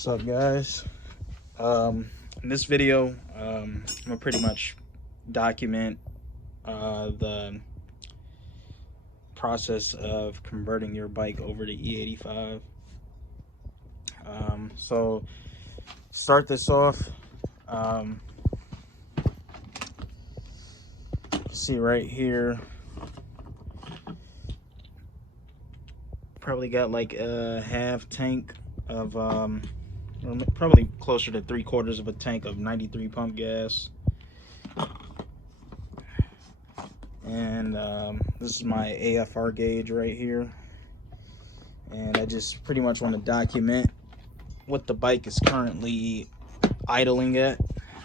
What's up, guys? In this video, I'm gonna pretty much document the process of converting your bike over to E85. So start this off. See right here, probably got like a half tank of probably closer to 3/4 of a tank of 93 pump gas, and this is my AFR gauge right here, and I just pretty much want to document what the bike is currently idling at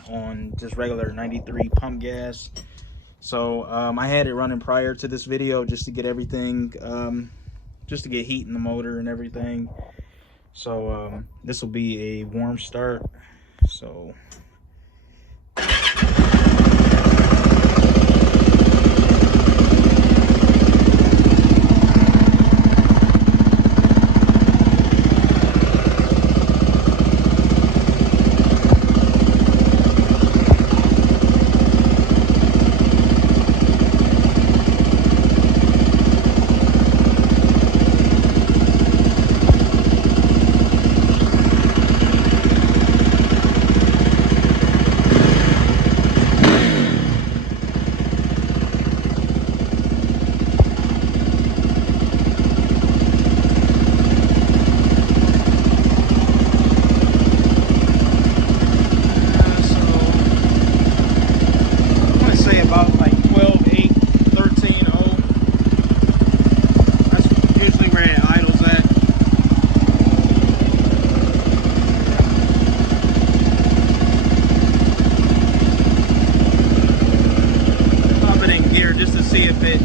on just regular 93 pump gas. So I had it running prior to this video just to get everything, just to get heat in the motor and everything. So this will be a warm start. So about like 12.8, 13.0. That's usually where it idles at. Pop it in gear just to see if it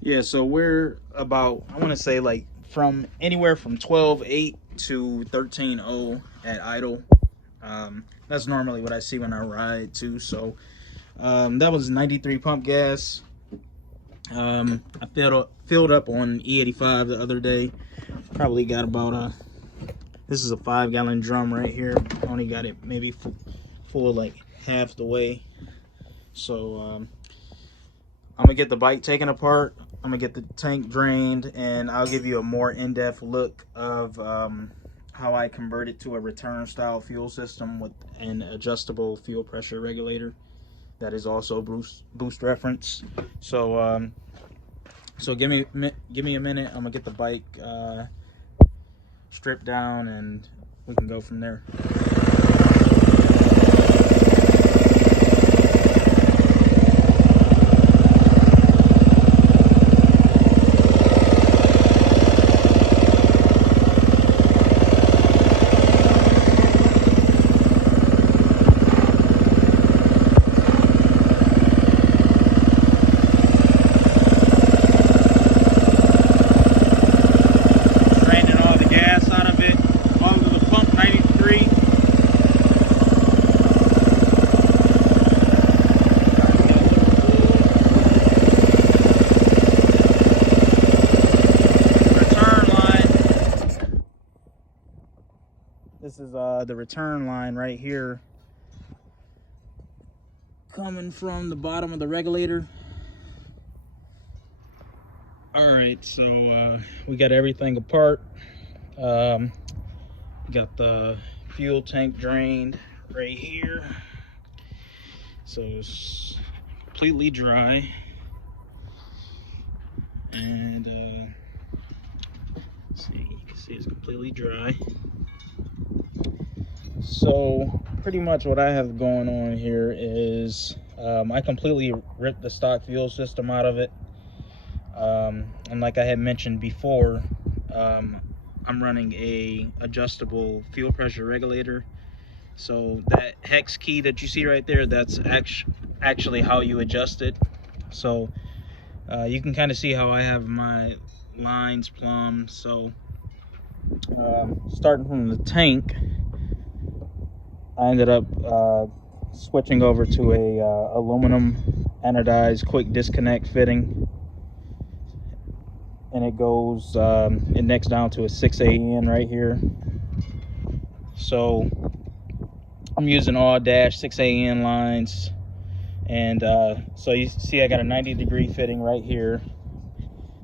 Yeah, so we're about, I want to say like from anywhere from 12.8 to 13.0 at idle. That's normally what I see when I ride too. So that was 93 pump gas. I filled up on E85 the other day. Probably got about this is a 5-gallon drum right here. Only got it maybe full like half the way. So I'm gonna get the bike taken apart. I'm gonna get the tank drained, and I'll give you a more in-depth look of how I converted to a return style fuel system with an adjustable fuel pressure regulator that is also boost reference. So so give me a minute. I'm gonna get the bike stripped down, and we can go from there. This is the return line right here, coming from the bottom of the regulator. All right, so we got everything apart. We got the fuel tank drained right here, so it's completely dry, and see, you can see it's completely dry. So pretty much what I have going on here is I completely ripped the stock fuel system out of it, and like I had mentioned before, I'm running a adjustable fuel pressure regulator. So that hex key that you see right there, that's actually how you adjust it. So You can kind of see how I have my lines plumbed. So starting from the tank, I ended up switching over to a aluminum anodized quick disconnect fitting, and it goes it necks down to a 6AN right here. So I'm using all dash 6AN lines, and so you see I got a 90-degree fitting right here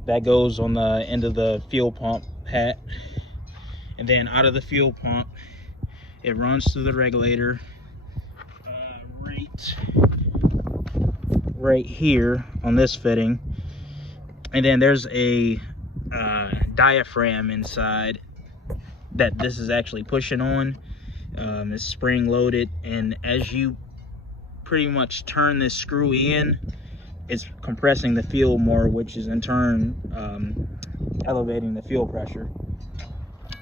that goes on the end of the fuel pump hat, and then out of the fuel pump it runs through the regulator right here on this fitting, and then there's a diaphragm inside that this is actually pushing on. It's spring loaded, and as you pretty much turn this screw in, it's compressing the fuel more, which is in turn elevating the fuel pressure.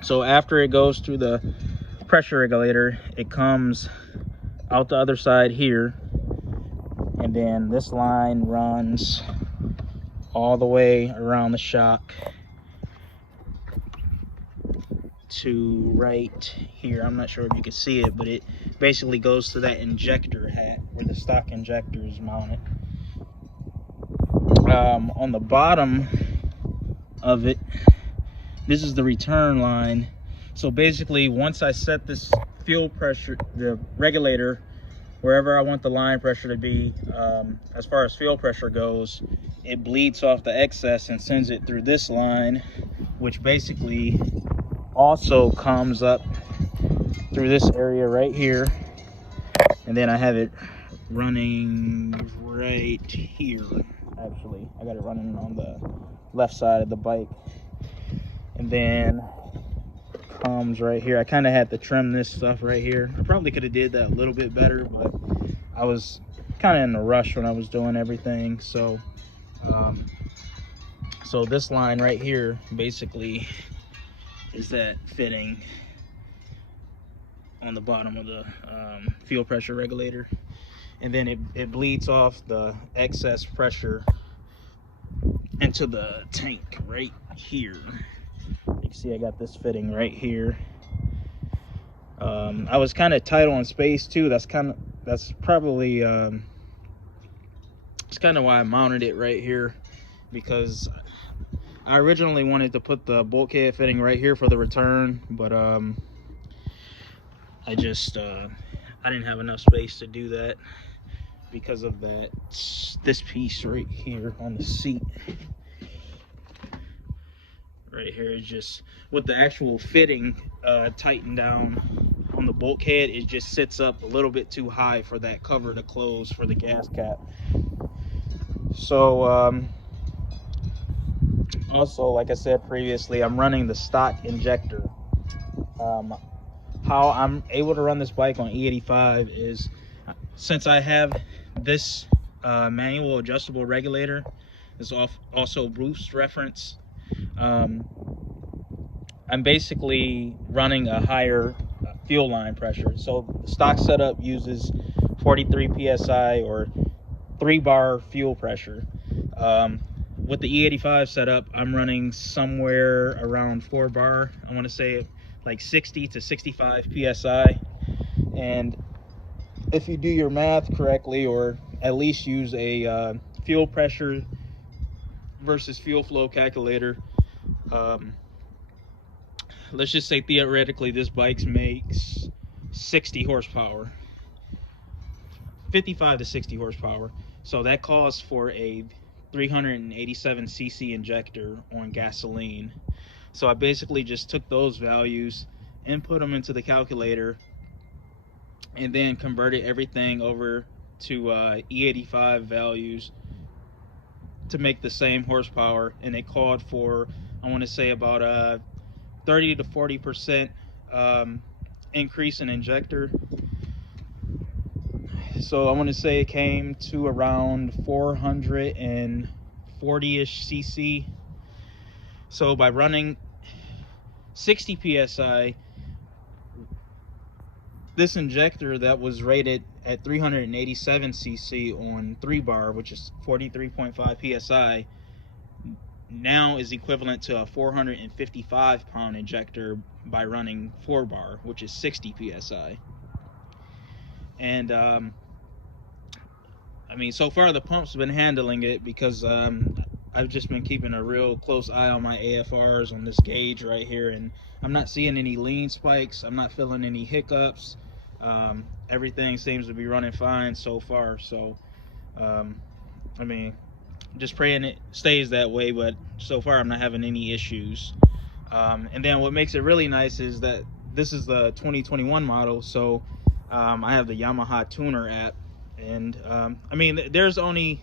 So after it goes through the pressure regulator, it comes out the other side here, and then this line runs all the way around the shock to right here. I'm not sure if you can see it, but it basically goes to that injector hat where the stock injector is mounted. On the bottom of it, this is the return line. So basically, once I set this fuel pressure, the regulator, wherever I want the line pressure to be, as far as fuel pressure goes, it bleeds off the excess and sends it through this line, which basically also comes up through this area right here, and then I have it running right here. Actually, I got it running on the left side of the bike, and then comes right here. I kind of had to trim this stuff right here. I probably could have did that a little bit better, but I was kind of in a rush when I was doing everything. So so this line right here basically is that fitting on the bottom of the fuel pressure regulator, and then it bleeds off the excess pressure into the tank right here. You can see I got this fitting right here. I was kind of tight on space too. That's probably it's kind of why I mounted it right here, because I originally wanted to put the bulkhead fitting right here for the return, but I just I didn't have enough space to do that because of this piece right here on the seat. Right here is just with the actual fitting tightened down on the bulkhead, it just sits up a little bit too high for that cover to close for the gas cap. So also, like I said previously, I'm running the stock injector. How I'm able to run this bike on E85 is, since I have this manual adjustable regulator, is also boost reference, I'm basically running a higher fuel line pressure. So the stock setup uses 43 psi or 3-bar fuel pressure. With the E85 setup, I'm running somewhere around 4-bar. I want to say like 60 to 65 psi. And if you do your math correctly, or at least use a fuel pressure versus fuel flow calculator, let's just say theoretically this bike makes 60 horsepower, 55 to 60 horsepower. So that calls for a 387 cc injector on gasoline. So I basically just took those values and put them into the calculator, and then converted everything over to E85 values to make the same horsepower, and it called for, I want to say, about a 30 to 40% increase in injector. So I want to say it came to around 440-ish cc. So by running 60 psi this injector that was rated at 387 cc on 3 bar, which is 43.5 psi, now is equivalent to a 455 pound injector by running 4 bar, which is 60 psi. And I mean, so far the pump's been handling it, because I've just been keeping a real close eye on my AFRs on this gauge right here, and I'm not seeing any lean spikes. I'm not feeling any hiccups. Everything seems to be running fine so far. So I mean, just praying it stays that way, but so far I'm not having any issues. And then what makes it really nice is that this is the 2021 model, so I have the Yamaha tuner app, and I mean, there's only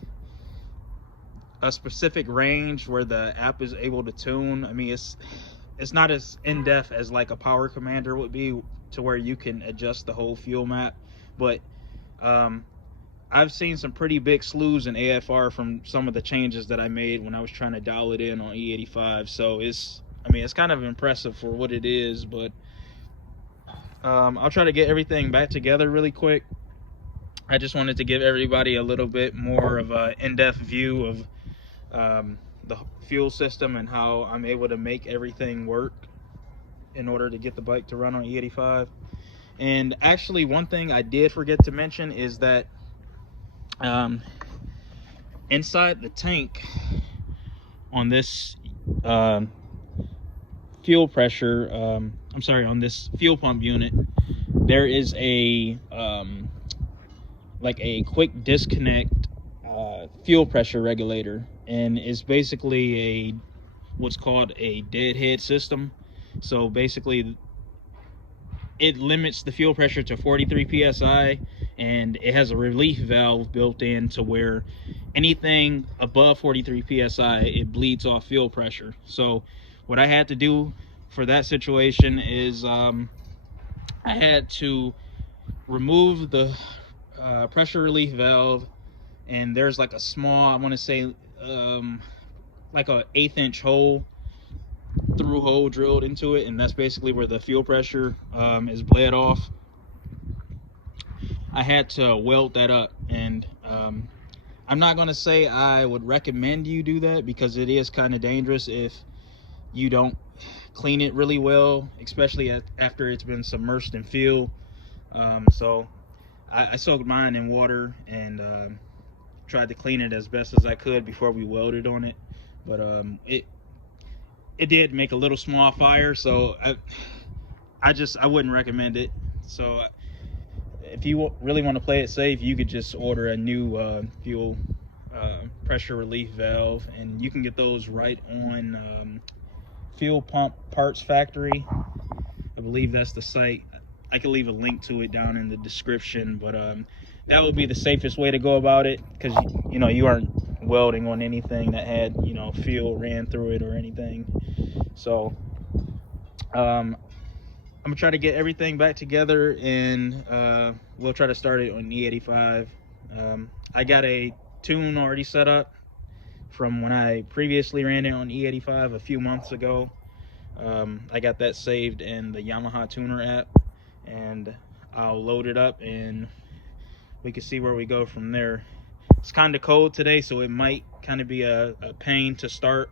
a specific range where the app is able to tune. I mean, it's not as in-depth as like a Power Commander would be, to where you can adjust the whole fuel map, but I've seen some pretty big slews in AFR from some of the changes that I made when I was trying to dial it in on E85. So I mean, it's kind of impressive for what it is. But I'll try to get everything back together really quick. I just wanted to give everybody a little bit more of an in-depth view of the fuel system and how I'm able to make everything work in order to get the bike to run on E85. And actually, one thing I did forget to mention is that inside the tank on this fuel pressure, I'm sorry, on this fuel pump unit, there is a like a quick disconnect fuel pressure regulator, and it's basically what's called a deadhead system. So basically it limits the fuel pressure to 43 psi, and it has a relief valve built in to where anything above 43 psi, it bleeds off fuel pressure. So what I had to do for that situation is I had to remove the pressure relief valve, and there's like a small, I want to say like a 1/8 inch hole, through hole drilled into it, and that's basically where the fuel pressure is bled off. I had to weld that up, and I'm not going to say I would recommend you do that, because it is kind of dangerous if you don't clean it really well, especially after it's been submerged in fuel. So I soaked mine in water and tried to clean it as best as I could before we welded on it, but it did make a little small fire, so I wouldn't recommend it. So if you really want to play it safe, you could just order a new fuel pressure relief valve, and you can get those right on Fuel Pump Parts Factory. I believe that's the site. I can leave a link to it down in the description, but that would be the safest way to go about it, because you know, you aren't welding on anything that had, you know, fuel ran through it or anything. So I'm gonna try to get everything back together, and we'll try to start it on E85. I got a tune already set up from when I previously ran it on E85 a few months ago. I got that saved in the Yamaha tuner app, and I'll load it up and we can see where we go from there. It's kind of cold today, so it might kind of be a pain to start.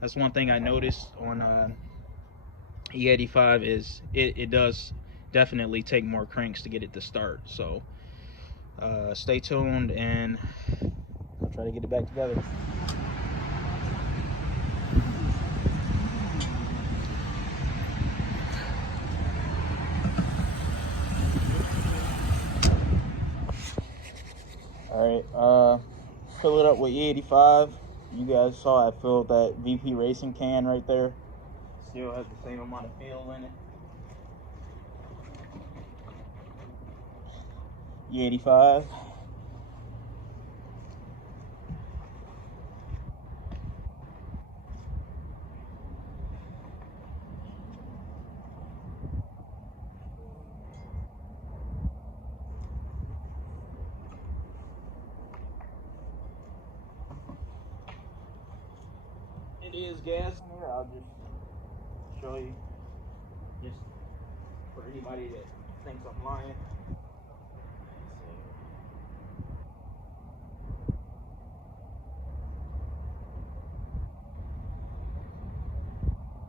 That's one thing I noticed on E85 is it does definitely take more cranks to get it to start. So stay tuned, and I'll try to get it back together. All right, fill it up with E85. You guys saw I filled that VP Racing can right there. Still has the same amount of fuel in it. E85. It is gas in here. I'll just show you, just for anybody that thinks I'm lying.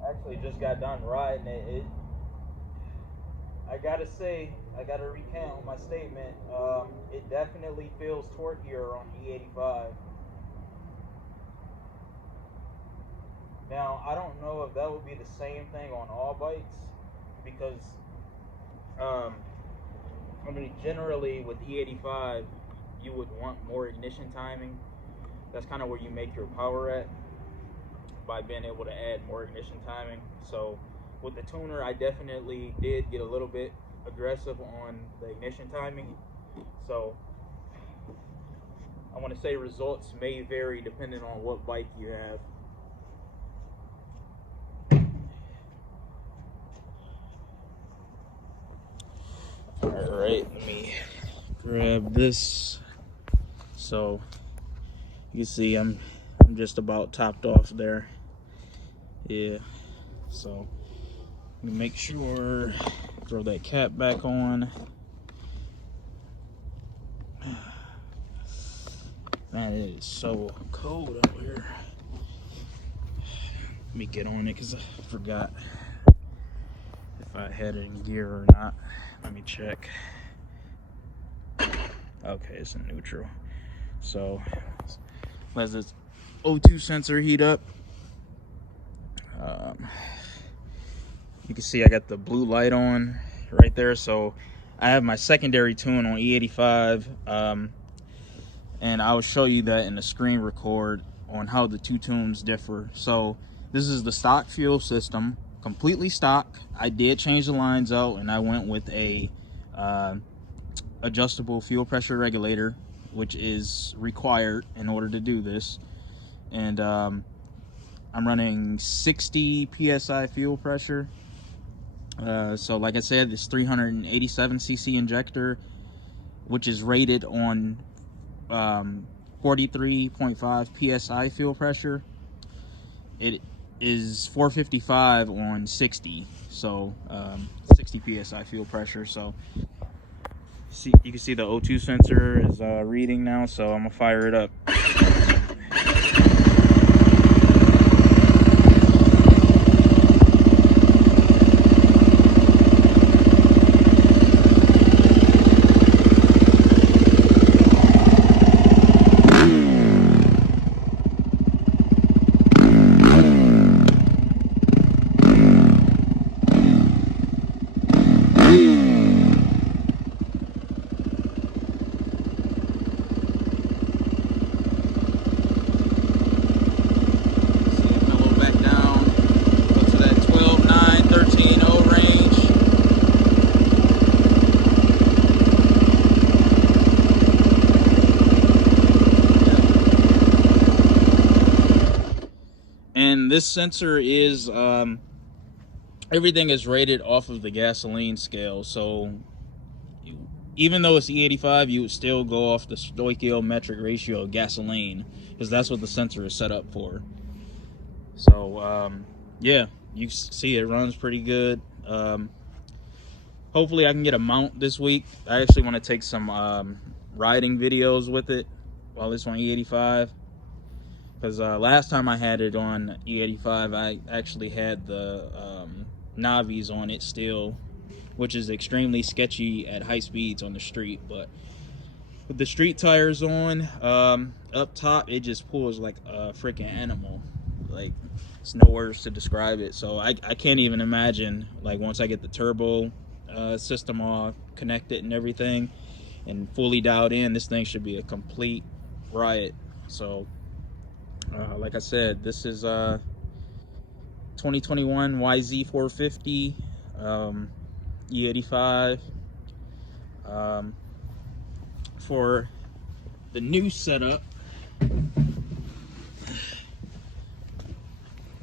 Actually just got done riding it. I gotta say, I gotta recount my statement. It definitely feels torquier on E85. Now, I don't know if that would be the same thing on all bikes, because I mean, generally with E85, you would want more ignition timing. That's kind of where you make your power at, by being able to add more ignition timing. So with the tuner, I definitely did get a little bit aggressive on the ignition timing. So I want to say results may vary depending on what bike you have. All right, let me grab this. So you can see I'm just about topped off there. Yeah, so let me make sure, throw that cap back on. Man, it is so cold out here. Let me get on it because I forgot if I had it in gear or not. Let me check. Okay, it's in neutral. So let this O2 sensor heat up. You can see I got the blue light on right there. So I have my secondary tune on E85, and I'll show you that in the screen record on how the two tunes differ. So this is the stock fuel system, completely stock. I did change the lines out, and I went with a adjustable fuel pressure regulator, which is required in order to do this. And I'm running 60 psi fuel pressure. So like I said, this 387 cc injector, which is rated on 43.5 psi fuel pressure. It is 455 on 60, so 60 psi fuel pressure. So see, you can see the O2 sensor is reading now, so I'm gonna fire it up. And this sensor is everything is rated off of the gasoline scale. So even though it's E85, you would still go off the stoichiometric ratio of gasoline, because that's what the sensor is set up for. So yeah, you see it runs pretty good. Hopefully I can get a mount this week. I actually want to take some riding videos with it while it's on E85. Because last time I had it on E85, I actually had the Navis on it still, which is extremely sketchy at high speeds on the street. But with the street tires on, up top, it just pulls like a freaking animal. Like, it's no words to describe it. So I can't even imagine, like, once I get the turbo system all connected and everything and fully dialed in, this thing should be a complete riot. So like I said, this is 2021 YZ450 E85. For the new setup,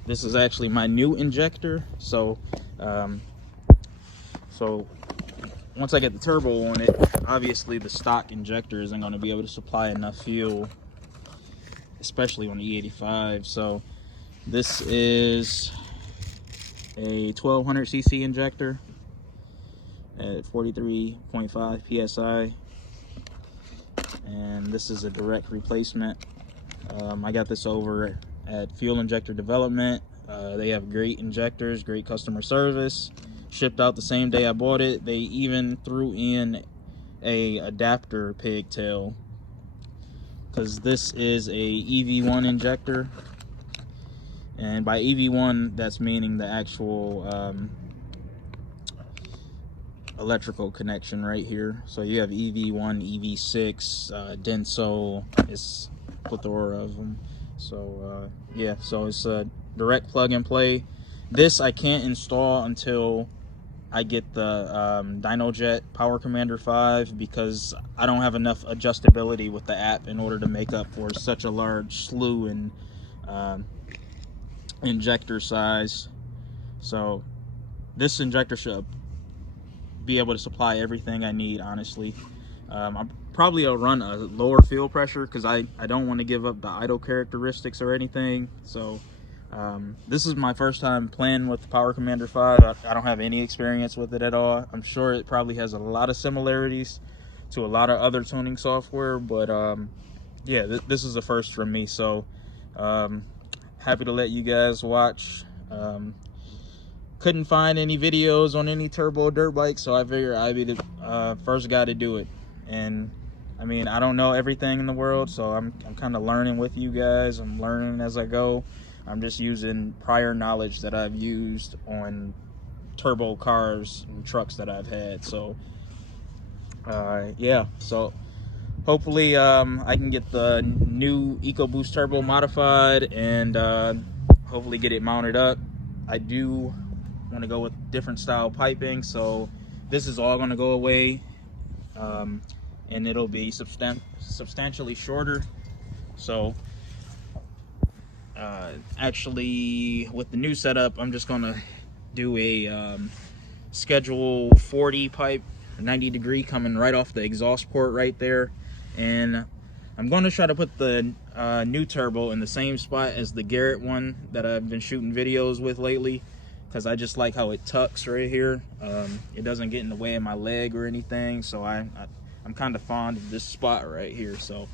this is actually my new injector. So once I get the turbo on it, obviously the stock injector isn't going to be able to supply enough fuel, especially on the E85. So this is a 1200 cc injector. at 43.5 psi, and this is a direct replacement. I got this over at Fuel Injector Development. They have great injectors, great customer service. Shipped out the same day I bought it. They even threw in a adapter pigtail, because this is a EV1 injector, and by EV1 that's meaning the actual electrical connection right here. So you have EV1, EV6, Denso, it's a plethora of them. So yeah, so it's a direct plug and play. This I can't install until I get the DynoJet Power Commander 5, because I don't have enough adjustability with the app in order to make up for such a large slew and injector size. So this injector should be able to supply everything I need, honestly. I'm probably will run a lower fuel pressure because I don't want to give up the idle characteristics or anything. So this is my first time playing with the Power Commander 5. I don't have any experience with it at all. I'm sure it probably has a lot of similarities to a lot of other tuning software, but yeah, this is the first from me. So happy to let you guys watch. Couldn't find any videos on any turbo dirt bike, so I figured I'd be the first guy to do it. And I mean, I don't know everything in the world, so I'm kind of learning with you guys. I'm learning as I go. I'm just using prior knowledge that I've used on turbo cars and trucks that I've had. So yeah, so hopefully I can get the new EcoBoost turbo modified and hopefully get it mounted up. I do want to go with different style piping, so this is all going to go away, and it'll be substantially shorter. So actually with the new setup, I'm just going to do a schedule 40 pipe, 90 degree, coming right off the exhaust port right there. And I'm going to try to put the new turbo in the same spot as the Garrett one that I've been shooting videos with lately, because I just like how it tucks right here. It doesn't get in the way of my leg or anything, so I'm kind of fond of this spot right here. So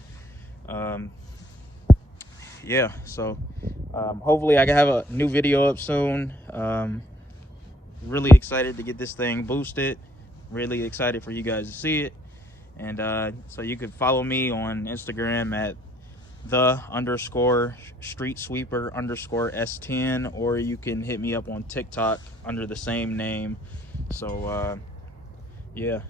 yeah, so hopefully I can have a new video up soon. Really excited to get this thing boosted, really excited for you guys to see it. And so you could follow me on Instagram at _streetsweeper_S10, or you can hit me up on TikTok under the same name. So yeah.